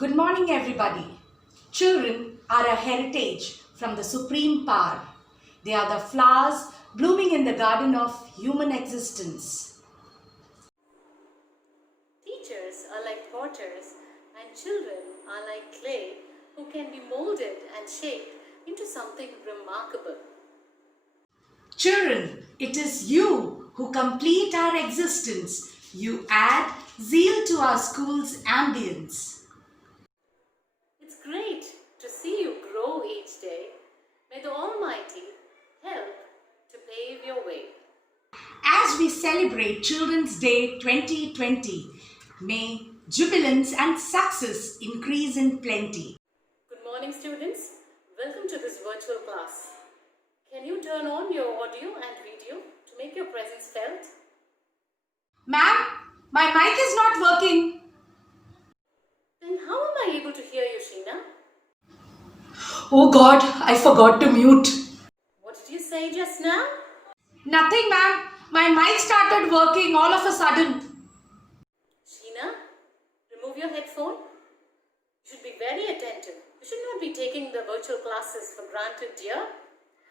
Good morning, everybody. Children are a heritage from the Supreme Power. They are the flowers blooming in the garden of human existence. Teachers are like potters, and children are like clay who can be molded and shaped into something remarkable. Children, it is you who complete our existence. You add zeal to our school's ambience. It's great to see you grow each day. May the Almighty help to pave your way. As we celebrate Children's Day 2020, may jubilance and success increase in plenty. Good morning, students. Welcome to this virtual class. Can you turn on your audio and video to make your presence felt? Ma'am, my mic is not working. Then how am I able to hear you, Sheena? Oh God, I forgot to mute. What did you say just now? Nothing, ma'am. My mic started working all of a sudden. Sheena, remove your headphone. You should be very attentive. You should not be taking the virtual classes for granted, dear.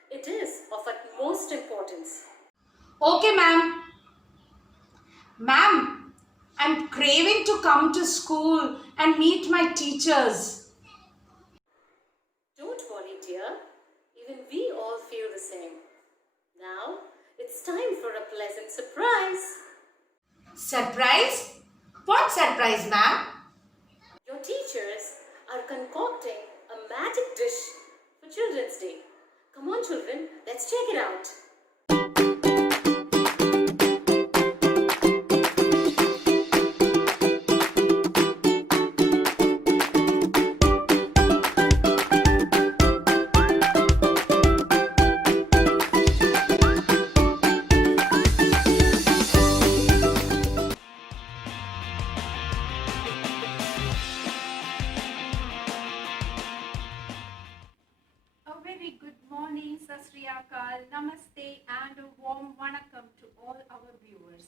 It is of utmost importance. Okay, ma'am. Ma'am, I'm craving to come to school and meet my teachers. Don't worry, dear. Even we all feel the same. Now, it's time for a pleasant surprise. Surprise? What surprise, ma'am? Your teachers are concocting a magic dish for Children's Day. Come on, children, let's check it out. A very good morning, Sat Sri Akal, Namaste, and a warm Vanakkam to all our viewers.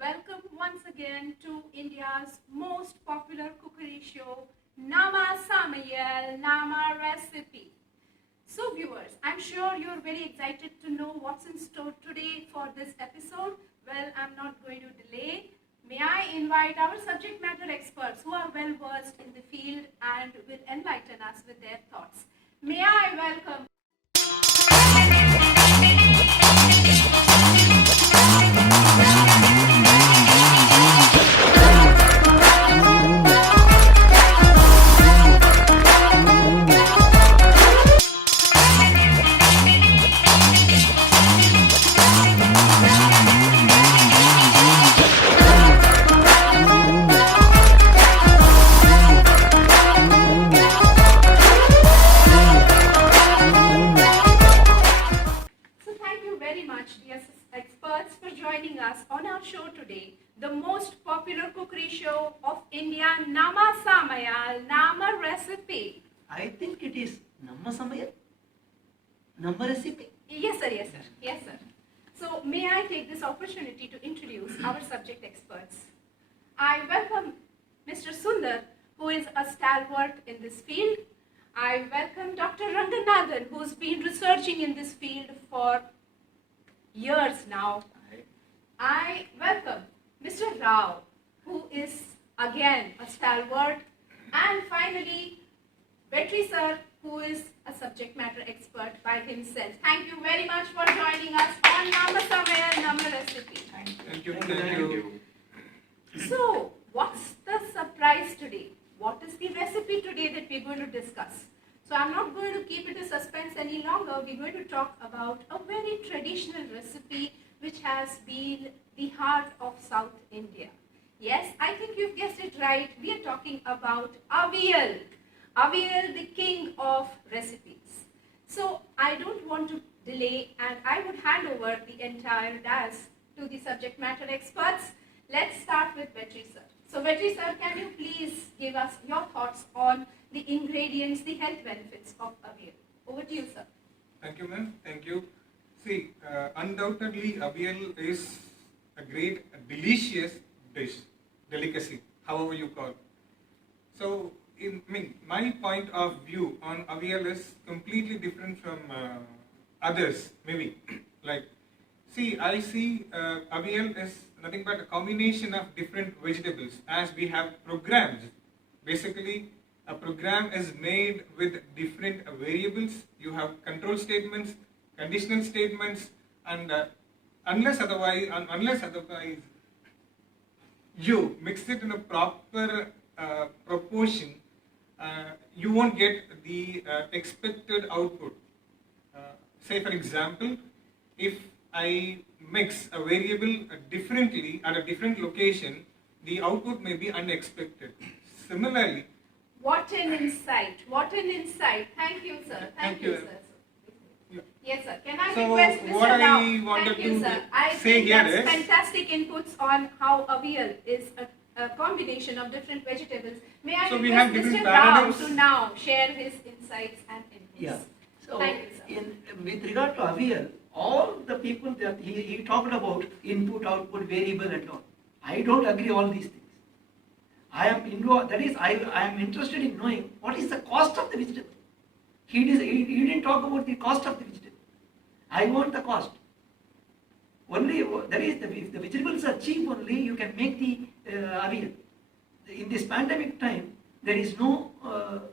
Welcome once again to India's most popular cookery show, Nama Samayal, Nama Recipe. So viewers, I'm sure you're very excited to know what's in store today for this episode. Well, I'm not going to delay. May I invite our subject matter experts who are well versed in the field and will enlighten us with their thoughts. May I welcome So thank you very much, dear experts, for joining us on our show today, the most popular cookery show of India, Nama Samayal, Nama Recipe. I think it is Namma Samayal, Namma Recipe. Yes, sir, yes, sir, yes, sir. So may I take this opportunity to introduce our subject experts. I welcome Mr. Sundar, who is a stalwart in this field. I welcome Dr. Ranganathan, who's been researching in this field for years now. I welcome Mr. Rao, who is again a stalwart. And finally, Vetri sir, who is a subject matter expert by himself. Thank you very much for joining us on Nama Samayal, Nama Recipe. Thank you. So, what's the surprise today? What is the recipe today that we're going to discuss? So, I'm not going to keep it a suspense any longer. We're going to talk about a very traditional recipe which has been the heart of South India. Yes, I think you've guessed it right. We are talking about avial. Avial, the king of recipes. So, I don't want to delay and I would hand over the entire dais to the subject matter experts. Let's start with Vetri sir. So Vetri sir, can you please give us your thoughts on the ingredients, the health benefits of avial? Over to you, sir. Thank you, ma'am. Thank you. See, undoubtedly, avial is a great, delicious dish, delicacy, however you call. So, my point of view on avial is completely different from others, maybe. Like, see, I see avial is nothing but a combination of different vegetables, as we have programs. Basically, a program is made with different variables. You have control statements, conditional statements, and unless otherwise, you mix it in a proper proportion, you won't get the expected output. Say for example, if I mix a variable differently at a different location, the output may be unexpected. Similarly, What an insight! What an insight! Thank you, sir. Thank you, sir. Yeah. Yes, sir. Can I So, request Mr. what I Rao? wanted Thank you, to sir. I say think here that's is- fantastic inputs on how avial is a combination of different vegetables. May I So we have request different Mr. Rao paradigms. to now share his insights and inputs? Yeah. So, Thank you, sir. with regard to avial, all the people that he talked about input, output, variable, and all. I don't agree all these things. I am involved. That is, I am interested in knowing what is the cost of the vegetable. He didn't talk about the cost of the vegetable. I want the cost. Only that is, if the vegetables are cheap, only you can make the avial. In this pandemic time, there is no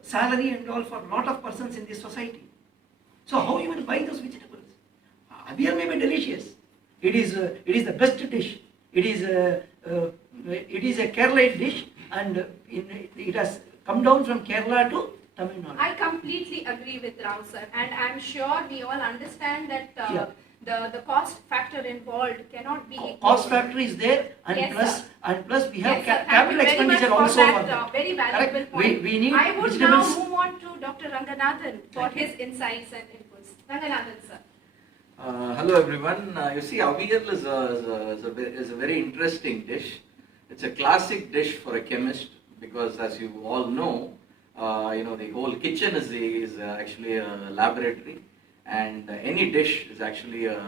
salary and all for a lot of persons in this society. So how you will buy those vegetables? Avial may be delicious. It is the best dish. It is a Kerala dish, and it has come down from Kerala to Tamil Nadu. I completely agree with Rao, sir, and I'm sure we all understand that Yeah. the cost factor involved cannot be ignored. Cost factor is there, and Yes, plus sir. we have Yes, sir. Thank capital you very expenditure much also for for that that. very valuable Correct? point. We need I would vegetables. now move on to Dr. Ranganathan for his insights and inputs. Ranganathan, sir. Hello everyone. You see, avial is a very interesting dish. It's a classic dish for a chemist because, as you all know, the whole kitchen is actually a laboratory, and any dish is actually a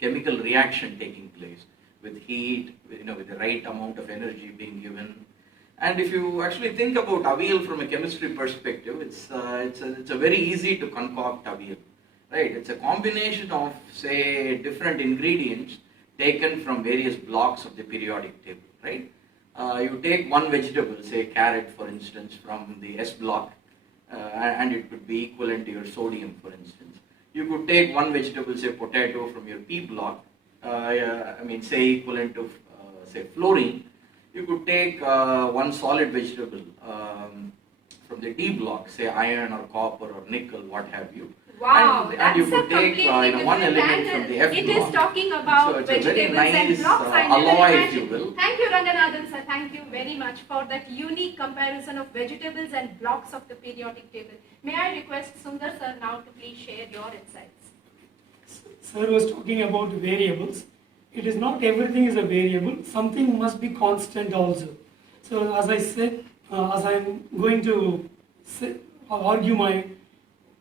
chemical reaction taking place with heat, with the right amount of energy being given. And if you actually think about avial from a chemistry perspective, it's a very easy to concoct avial. Right, it's a combination of, say, different ingredients taken from various blocks of the periodic table, right? You take one vegetable, say carrot for instance, from the S block, and it could be equivalent to your sodium for instance. You could take one vegetable, say potato, from your P block, say equivalent to, say fluorine. You could take one solid vegetable from the D block, say iron or copper or nickel, what have you. Wow, and you that's a could take completely one different element from angle. the F It block. is talking about So it's a very vegetables and nice blocks. I never alloy, if imagined. you will. Thank you, Ranganathan sir. Thank you very much for that unique comparison of vegetables and blocks of the periodic table. May I request Sundar sir now to please share your insights. Sir was talking about variables. It is not everything is a variable. Something must be constant also. So as I said, as I am going to argue my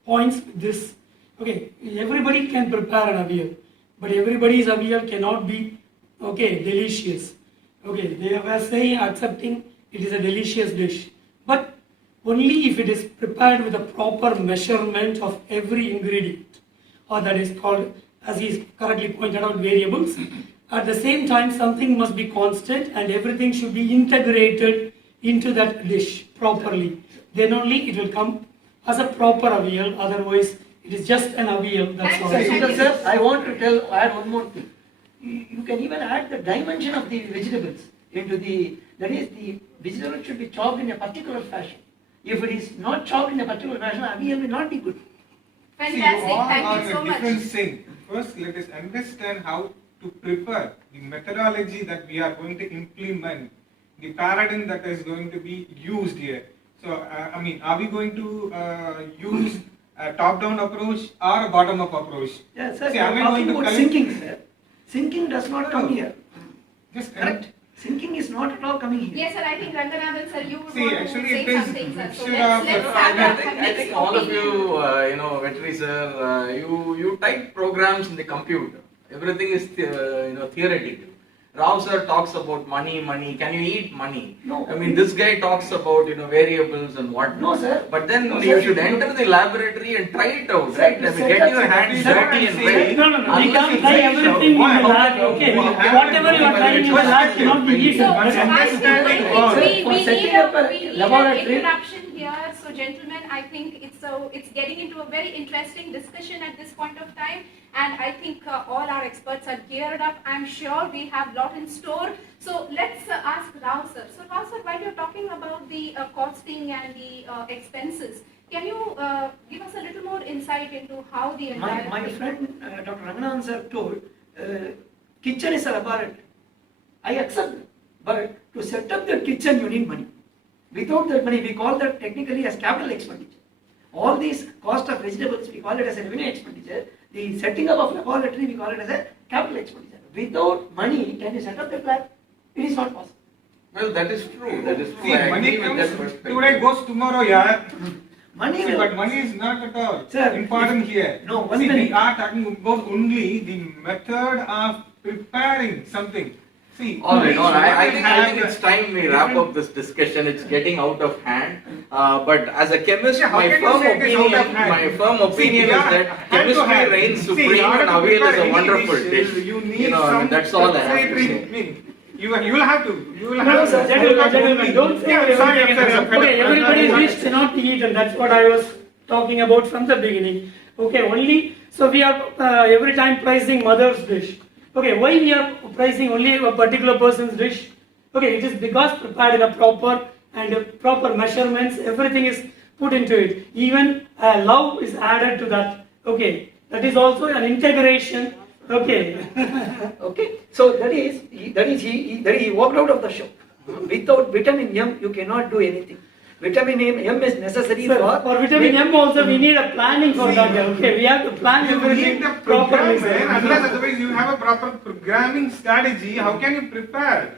points with this, okay, everybody can prepare an avial, but everybody's avial cannot be, delicious. Okay, they were saying, accepting it is a delicious dish, but only if it is prepared with a proper measurement of every ingredient, or that is called, as he correctly pointed out, variables. At the same time, something must be constant and everything should be integrated into that dish properly. Then only it will come as a proper avial, otherwise it is just an avial, that's all. Thank you. Sir, I want to add one more thing. You can even add the dimension of the vegetables into that is, the vegetable should be chopped in a particular fashion. If it is not chopped in a particular fashion, avial will not be good. See, you Fantastic. all Thank are you a so much. different thing. First, let us understand how to prepare the methodology that we are going to implement, the paradigm that is going to be used here. So, are we going to use a top-down approach or a bottom-up approach? Yes, sir, See, you are am I talking going to about collect- sinking, sir. Sinking does not come here. Just Correct? Sinking is not at all coming here. Yes, sir. I think Ranganathan sir, you would See, want to actually say it is something, sir. So mixture let's of- have a I think mixed all of opinion. you, veterinary sir, you type programs in the computer. Everything is theoretical. Rao sir talks about money. Can you eat money? No. I mean, this guy talks about variables and what. No, sir. But then No, you sir. should enter the laboratory and try it out, Sir, right? I to mean, set get up your the hands laboratory- dirty and No, wet. No, we Unless can't you try say so. everything in Why? the How lab, can you- okay? we have Whatever to you are trying in the lab cannot be eaten. So, That's so I it. think, understanding I all. think For we setting need up a an laboratory- interruption here. So, gentlemen, I think it's getting into a very interesting discussion at this point of time, and I think all our experts are geared up. I'm sure we have a lot in store. So, let's ask Rao sir. So, Rao sir, while you're talking about the costing and the expenses, can you give us a little more insight into how the entire My thing- friend Dr. Ranganathan sir told, kitchen is a laboratory. I accept it. But to set up the kitchen, you need money. Without that money, we call that technically as capital expenditure. All these cost of vegetables, we call it as a revenue expenditure. The setting up of laboratory, we call it as a capital expenditure. Without money, can you set up the lab? It is not possible. Well, that is true. That is true. See, I money agree with comes that perspective. today, goes tomorrow, yeah. Money See, will. but money is not at all Sir, important if- here. no, one See, we minute. are talking about only the method of preparing something. See, All right, each all right. I one think have it's time we wrap different- up this discussion. It's getting out of hand. But as a chemist, Yeah, how my can you firm say it is out of hand? opinion See, is yeah, that hand to chemistry hand. reigns See, supreme in order and to Avial is prepare a any wonderful dish, dish. You need I some mean, that's all I have to preparatory- say. mean, you will have to. You will No, have sir, to. gentlemen, don't say Yeah, everything sorry, is I'm fed up. okay. Everybody's wish cannot be eaten. That's what I was talking about from the beginning. Okay, only so we are every time pricing mother's dish. Okay, why we are pricing only a particular person's dish? Okay, it is because prepared in a proper and proper measurements. Everything is put into it. Even love is added to that. Okay, that is also an integration. Okay. Okay, so that is he walked out of the show. Without vitamin M, you cannot do anything. Vitamin M is necessary Sir, for vitamin M also we need a planning for See, that. Okay, we have to plan You everything need the properly. program, man. Unless otherwise you have a proper programming strategy, how can you prepare?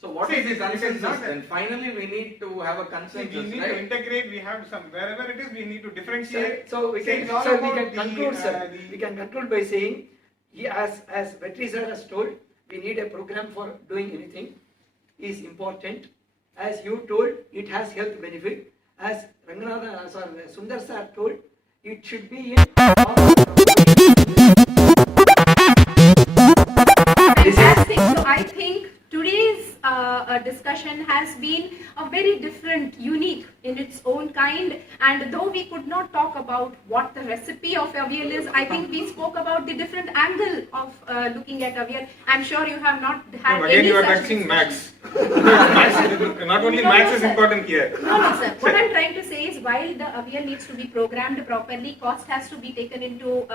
So what See, is the this is consensus not a- then? Finally, we need to have a See, consensus, we need to right? integrate, we have some, wherever it is, we need to differentiate. So we See, can, it's all sir, we about can the, conclude, sir. the- We can conclude by saying, as Vetri sir has told, we need a program for doing anything is important. As you told, it has health benefit. As Ranganathan, sorry, Sundar sir told, it should be in. Fantastic. So I think today's discussion has been a very different, unique in its own kind. And though we could not talk about what the recipe of avial is, I think we spoke about the different angle of looking at avial. I'm sure you have not had No, again any you are such touching discussion. max. Not only No, max no, is sir. important here. No, no, sir. What I'm trying to say is while the avial needs to be programmed properly, cost has to be taken into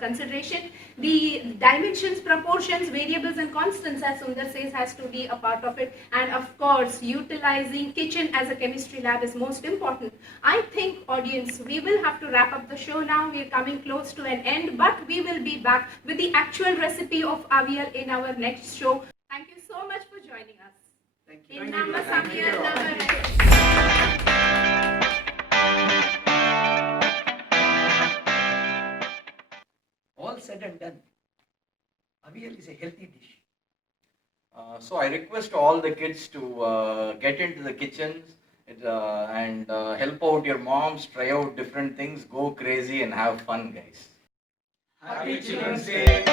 consideration. The dimensions, proportions, variables and constants, as Sundar says, has to be a part of it. And of course, utilizing kitchen as a chemistry lab is most important. I think, audience, we will have to wrap up the show now. We are coming close to an end, but we will be back with the actual recipe of avial in our next show. Thank you so much for joining us. Thank you. In Nama Samya Nama All said and done, avial is a healthy dish. So I request all the kids to get into the kitchens and help out your moms, try out different things, go crazy and have fun, guys. Happy Children's Day.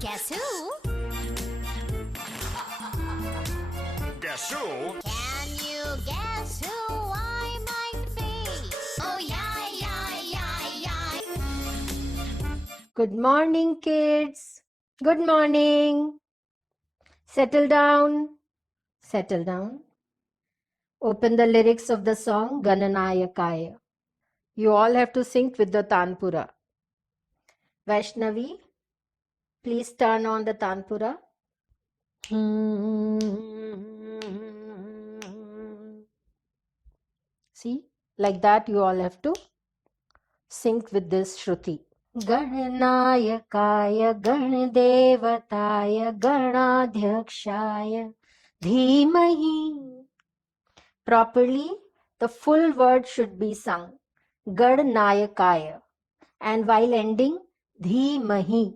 Guess who? Guess who? Can you guess who I might be? Oh, yeah. Good morning, kids. Good morning. Settle down. Settle down. Open the lyrics of the song Gananayakaya. You all have to sing with the Tanpura. Vaishnavi, please turn on the Tanpura. See, like that you all have to sync with this Shruti. गणनायकाय गणदेवताय गणाध्यक्षाय Dhimahi. Properly, the full word should be sung. Ganayakaya. And while ending, Dhimahi.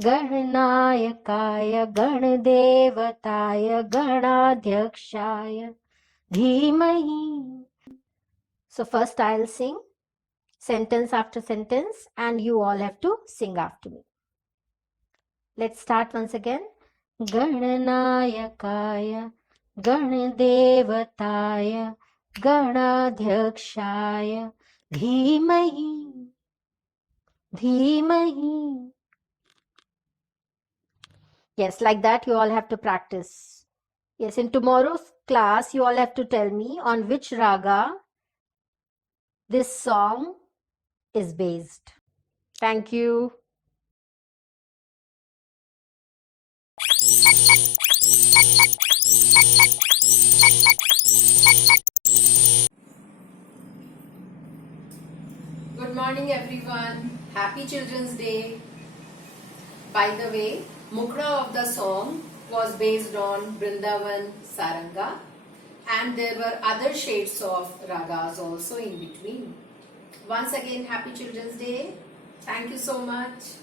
Ganayakaya, Ganadevataya, Ganadhyakshaya, Dhimahi. So first I'll sing sentence after sentence and you all have to sing after me. Let's start once again. Gananayakaya, Ganadevataya, Ganadhyakshaya, Dhimahi, Dhimahi. Yes, like that you all have to practice. Yes, in tomorrow's class you all have to tell me on which raga this song is based. Thank you. Good morning, everyone. Happy Children's Day. By the way, Mukra of the song was based on Brindavan Saranga, and there were other shades of ragas also in between. Once again, Happy Children's Day. Thank you so much.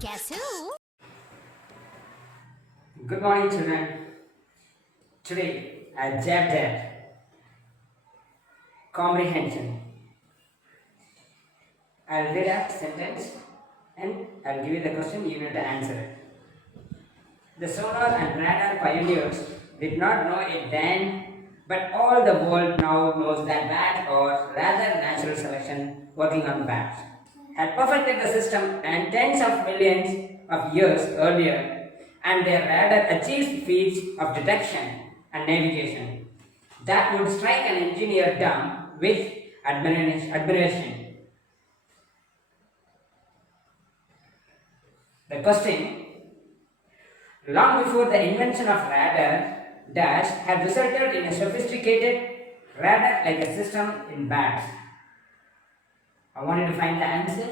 Guess who? Good morning, children. Today, I jabbed at comprehension. I'll read a sentence and I'll give you the question, you need to answer it. The sonar and radar pioneers did not know it then, but all the world now knows that bat, or rather natural selection working on bats, had perfected the system and tens of millions of years earlier, and their radar achieved feats of detection and navigation that would strike an engineer dumb with admiration. The question: long before the invention of radar, dash had resulted in a sophisticated radar-like a system in bats. I wanted to find the answer.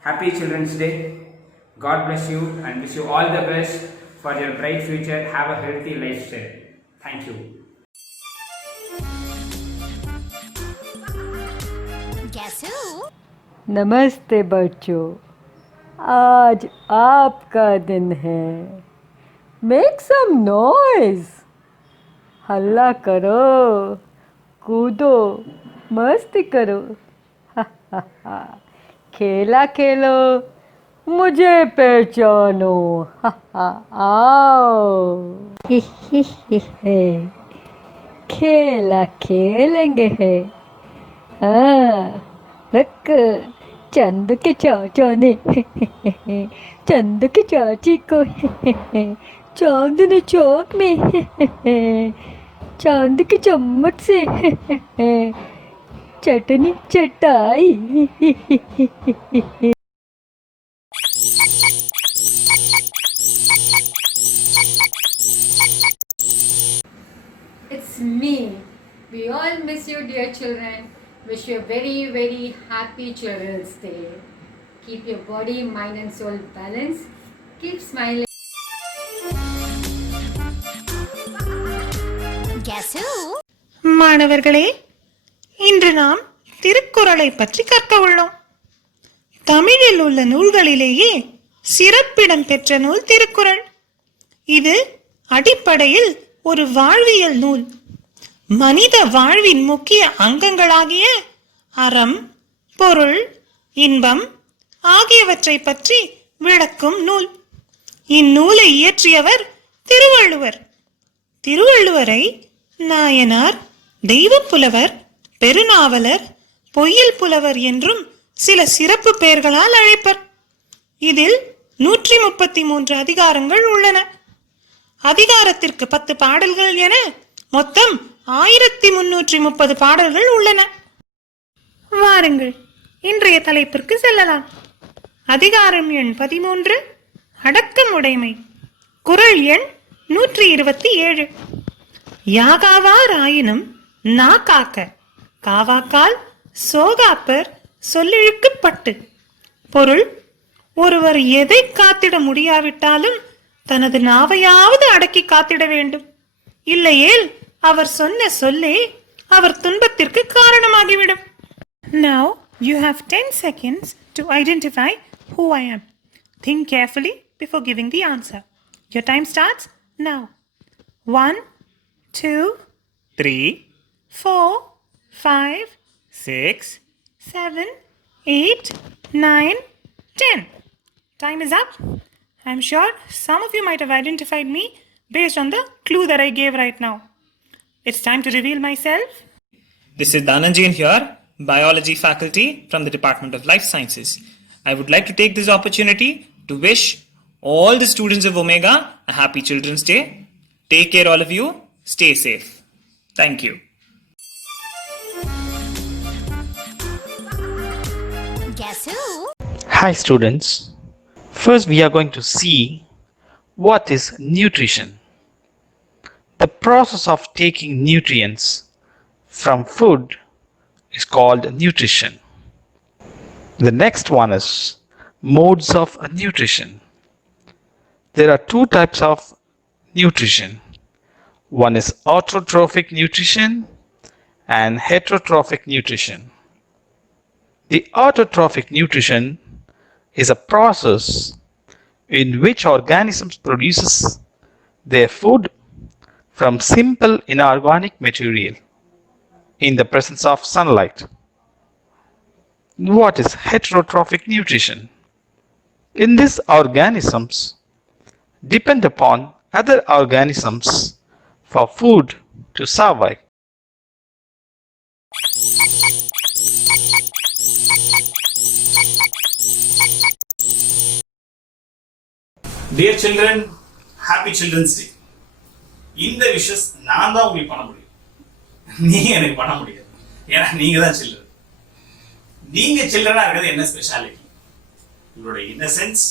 Happy Children's Day. God bless you and wish you all the best for your bright future. Have a healthy lifestyle. Thank you. Guess who? नमस्ते बच्चों, आज आपका दिन है. Make some noise. हल्ला करो, कूदो, मस्ती करो. खेला खेलो, मुझे पहचानो. आओ. खेला खेलेंगे है. रख चंद के चाचा ने चंद के चाची को चांद ने चौक में चांद के चम्मच से चटनी चटाई. It's me. We all miss you, dear children. Wish you a very, very happy Children's Day. Keep your body, mind and soul balanced. Keep smiling. Guess who? மாணவர்களே, இன்று நாம் திருக்குறளை பற்றி கற்க உள்ளோம். தமிழில் உள்ள நூல்களிலேயே சிறப்பிடம் பெற்ற நூல் திருக்குறள். இது அடிப்படையில் ஒரு வாழ்வியல் நூல். மனித வாழ்வின் முக்கிய அங்கங்களாகிய அறம், பொருள், இன்பம் ஆகியவற்றை பற்றி விளக்கும் நூல். இந்நூலை இயற்றியவர் திருவள்ளுவர். திருவள்ளுவரை நாயனார், தெய்வப்புலவர், பெருநாவலர், பொய்யல் புலவர் என்றும் சில சிறப்பு பெயர்களால் அழைப்பர். இதில் 133 அதிகாரங்கள் உள்ளன. அதிகாரத்திற்கு 10 பாடல்கள் என மொத்தம் 1330 பாடல்கள் உள்ளன. வாருங்கள், இன்றைய தலைப்பிற்கு செல்லலாம். அதிகாரம் எண் 13, அடக்கம் உடைமை. குறள் எண் 127. யாகாவார் ஆயினும் நா காக்க காவாக்கால் சோகாப்பர் சொல்லிழுக்குப்பட்டு. பொருள்: ஒருவர் எதை காத்திட முடியாவிட்டாலும் தனது நாவையாவது அடக்கி காத்திட வேண்டும். இல்லையேல் அவர் சொன்ன சொல்லே அவர் துன்பத்திற்கு காரணமாகிவிடும். Now you have 10 seconds to identify who I am. Think carefully before giving the answer. Your time starts now. 1, 2, 3, 4, 5, 6, 7, 8, 9, 10. Time is up. I'm sure some of you might have identified me based on the clue that I gave right now. It's time to reveal myself. This is Dhananjayan here, Biology faculty from the Department of Life Sciences. I would like to take this opportunity to wish all the students of Omega a happy Children's Day. Take care all of you. Stay safe. Thank you. Guess who? Hi students. First we are going to see what is nutrition. The process of taking nutrients from food is called nutrition. The next one is modes of nutrition. There are two types of nutrition. One is autotrophic nutrition and heterotrophic nutrition. The autotrophic nutrition is a process in which organisms produces their food from simple inorganic material in the presence of sunlight. What is heterotrophic nutrition? In this, organisms depend upon other organisms for food to survive. Dear children, happy Children's Day. இந்த wishes நான் தான் உங்களுக்கு பண்ண முடியும், நீங்க எனக்கு பண்ண முடியாது. ஏன்னா நீங்க தான் சில்ட்ரன். நீங்க சில்ட்ரனா இருக்கிறது என்ன ஸ்பெஷாலிட்டி? உங்களுடைய இன்னசென்ஸ்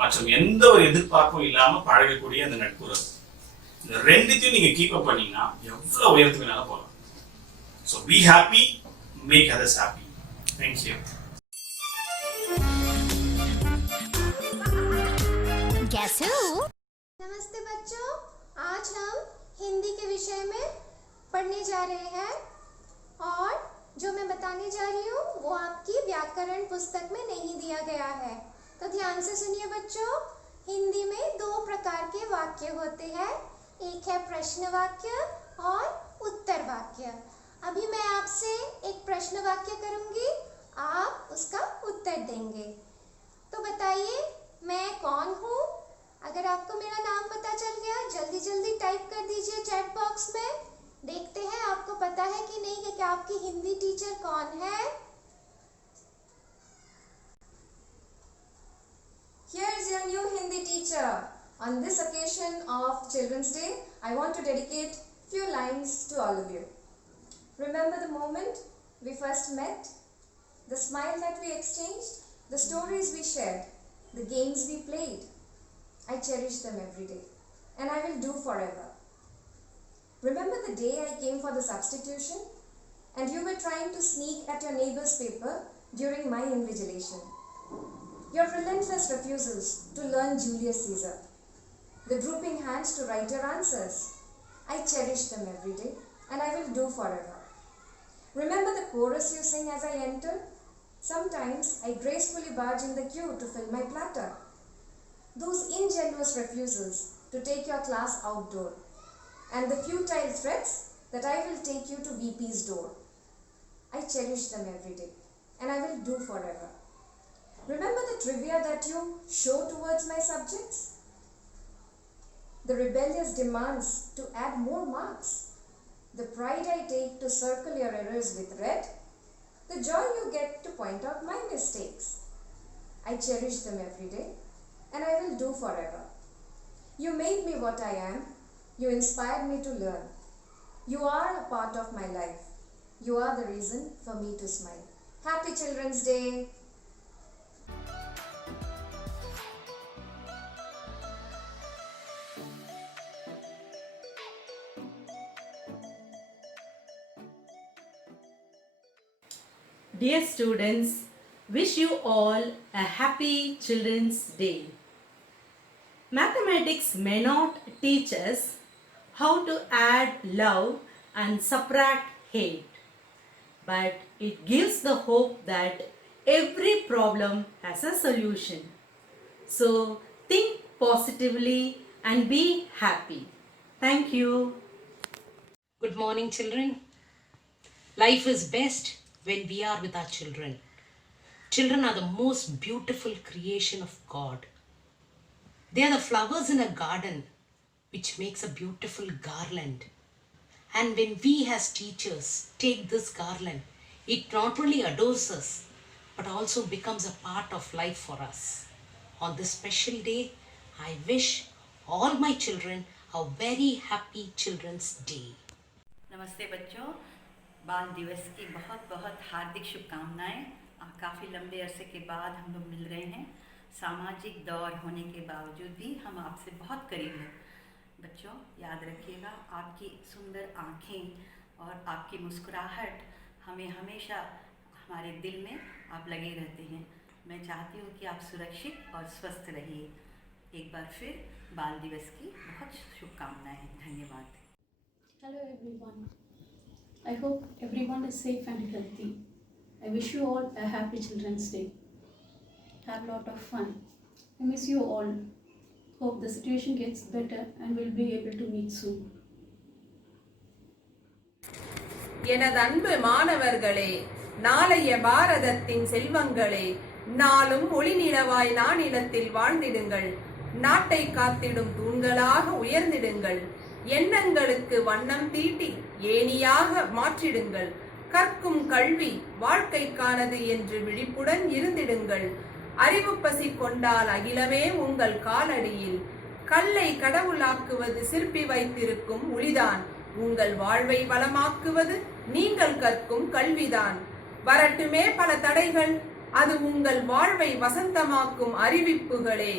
மற்றும் எந்த ஒரு எதிர்பார்ப்பும் இல்லாம பழகக்கூடிய அந்த நட்புறவு. இந்த ரெண்டுத்தையும் நீங்க கீப் அப் பண்ணீங்கன்னா எவ்வளவு உயரத்துக்கு வேணாலும் போகலாம். So be happy, make others happy. Thank you. Guess who? नमस्ते बच्चों, आज हम हिंदी के विषय में पढ़ने जा रहे हैं और जो मैं बताने जा रही हूँ वो आपकी व्याकरण पुस्तक में नहीं दिया गया है। तो ध्यान से सुनिए बच्चों, हिंदी में दो प्रकार के वाक्य होते हैं, एक है प्रश्न वाक्य और उत्तर वाक्य। अभी मैं आपसे एक प्रश्न वाक्य करूँगी, आप उसका उत्तर देंगे। तो बताइए मैं कौन हूँ? अगर आपको मेरा नाम पता चल गया जल्दी जल्दी टाइप कर दीजिए चैट बॉक्स में। देखते हैं आपको पता है कि नहीं कि आपकी हिंदी टीचर कौन है। Here is your new Hindi teacher. On this occasion of Children's Day, I want to dedicate few lines to all of you. Remember the moment we first met, the smile that we exchanged, the stories we shared, the games we played. I cherish them every day, and I will do forever. Remember the day I came for the substitution, and you were trying to sneak at your neighbor's paper during my invigilation. Your relentless refusals to learn Julius Caesar, the drooping hands to write your answers. I cherish them every day, and I will do forever. Remember the chorus you sing as I enter? Sometimes I gracefully barge in the queue to fill my platter. Those ingenuous refusals to take your class outdoor, and the futile threats that I will take you to VP's door. I cherish them every day, and I will do forever. Remember the trivia that you show towards my subjects? The rebellious demands to add more marks, the pride I take to circle your errors with red, the joy you get to point out my mistakes. I cherish them every day, and I will do forever. You made me what I am. You inspired me to learn. You are a part of my life. You are the reason for me to smile. Happy Children's Day! Dear students, wish you all a happy Children's Day. Mathematics may not teach us how to add love and subtract hate, but it gives the hope that every problem has a solution. So think positively and be happy. Thank you. Good morning, children. Life is best when we are with our children. Children are the most beautiful creation of God. They are the flowers in a garden which makes a beautiful garland. And when we as teachers take this garland, it not only adores us, but also becomes a part of life for us. On this special day, I wish all my children a very happy Children's Day. नमस्ते बच्चों, बाल दिवस की बहुत बहुत हार्दिक शुभकामनाएं। काफ़ी लंबे अरसे के बाद हम लोग मिल रहे हैं। सामाजिक दौर होने के बावजूद भी हम आपसे बहुत करीब हैं। बच्चों याद रखिएगा, आपकी सुंदर आँखें और आपकी मुस्कुराहट हमें हमेशा हमारे दिल में आप लगे रहते हैं। मैं चाहती हूँ कि आप सुरक्षित और स्वस्थ रहिए। एक बार फिर बाल दिवस की बहुत शुभकामनाएं। धन्यवाद। Hello everyone. I hope everyone is safe and healthy. I wish you all a happy Children's Day. Have a lot of fun. I miss you all. Hope the situation gets better and we'll be able to meet soon. எனது அன்பு மாணவர்களே, நாளைய பாரதத்தின் செல்வங்களே, நாளும் ஒளி நிலவாய் நானிலத்தில் வாழ்ந்திடுங்கள். நாட்டை காத்திடும் தூண்களாக உயர்ந்திடுங்கள். எண்ணங்களுக்கு வண்ணம் தீட்டி ஏணியாக மாற்றிடுங்கள். கற்கும் கல்வி வாழ்க்கைக்கானது என்று விழிப்புடன் இருந்திடுங்கள். அறிவு பசி கொண்டால் அகிலமே உங்கள் காலடியில். கல்லை கடவுளாக்குவது சிற்பி வைத்திருக்கும் ஒளிதான். உங்கள் வாழ்வை வளமாக்குவது நீங்கள் கற்கும் கல்விதான். வரட்டுமே பல தடைகள், அது உங்கள் வாழ்வை வசந்தமாக்கும் அறிவிப்புகளே.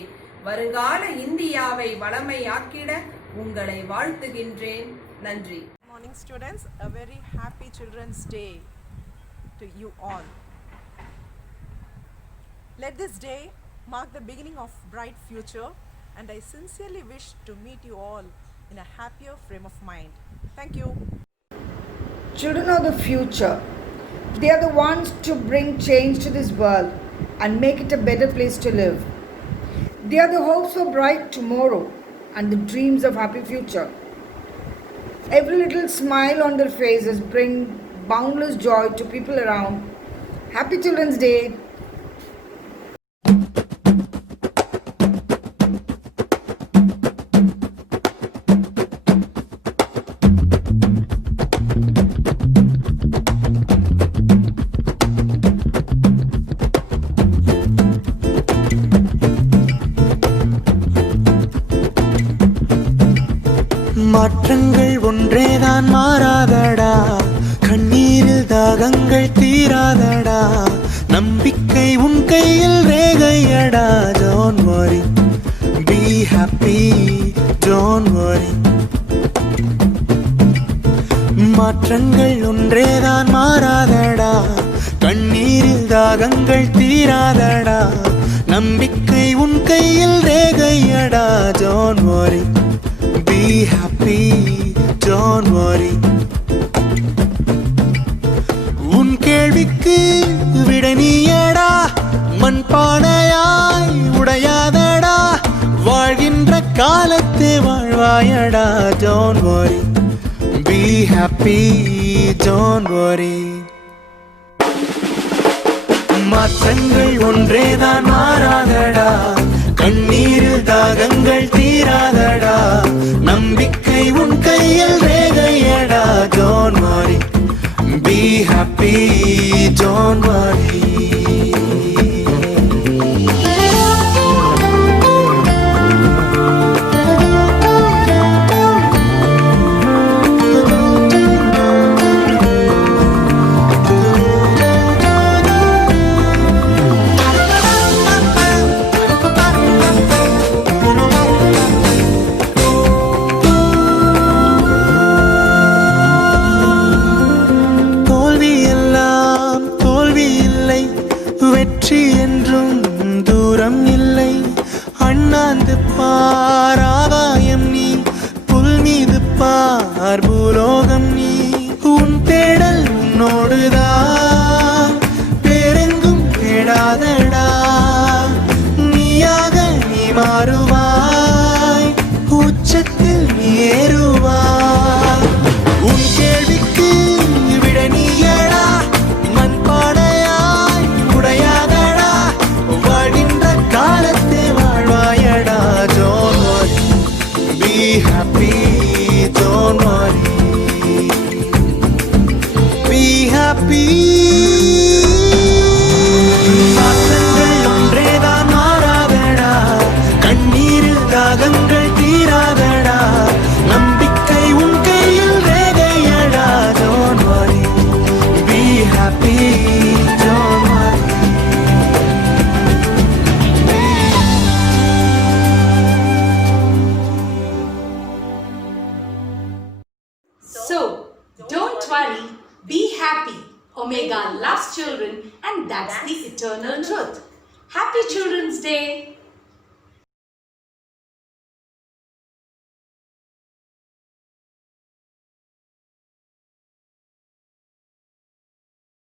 வருங்கால இந்தியாவை வளமையாக்கிட உங்களை வாழ்த்துகின்றேன். நன்றி. Morning students, a very happy Children's Day to you all. Let this day mark the beginning of bright future, and I sincerely wish to meet you all in a happier frame of mind. Thank you. Children are the future. They are the ones to bring change to this world and make it a better place to live. They are the hopes for bright tomorrow and the dreams of happy future. Every little smile on their faces bring boundless joy to people around. Happy Children's Day. மாற்றங்கள் ஒன்றேதான் மாறாதடா, கண்ணீரில் தாகங்கள் தீராதடா, நம்பிக்கை உன் கையில் ரேகையடா. Don't worry, be happy, don't worry. மாற்றங்கள் ஒன்றேதான் மாறாதடா, கண்ணீரில் தாகங்கள் தீராதடா, நம்பிக்கை உன் கையில் ரேகையடா. Don't worry, be happy, don't worry. உன் கேள்விக்கு விடை நீயடா, மண் பானையாய் உடையாதடா, வாழ்கின்ற காலத்தே வாழ்வாயடா. Don't worry, be happy, don't worry. மாற்றங்கள் ஒன்றேதான் மாறாதடா, கண்ணீரில் தாகங்கள் தீராதடா, நம்பிக்கை உன் கையில் ரேகையடா. Don't worry, be happy, don't worry. எங்கும் தூரம் இல்லை அண்ணாந்து பார் ஆகாயம் நீ புல் மீது பார் பூலோகம் நீ உன் தேடல் உன்னோடுதான் பேரெங்கும் தேடாதடா நீயாக நீ மாறுவாய் உச்சத்தில் நீ ஏறுவாய் உன் கேள்விக்கு விட நீயடா மண்பானையாய் உடையாதடா வாழ்கின்ற காலத்தை வாழ்வாயடா don't worry be happy don't worry be happy மாற்றங்கள் ஒன்றேதான் மாறாதடா கண்ணீரில் தாகங்கள் தீராதடா நம்பிக்கை உன் கையில் ரேகையடா don't worry be happy don't worry So, don't worry, be happy. Omega loves children, and that's the eternal truth. Happy Children's Day!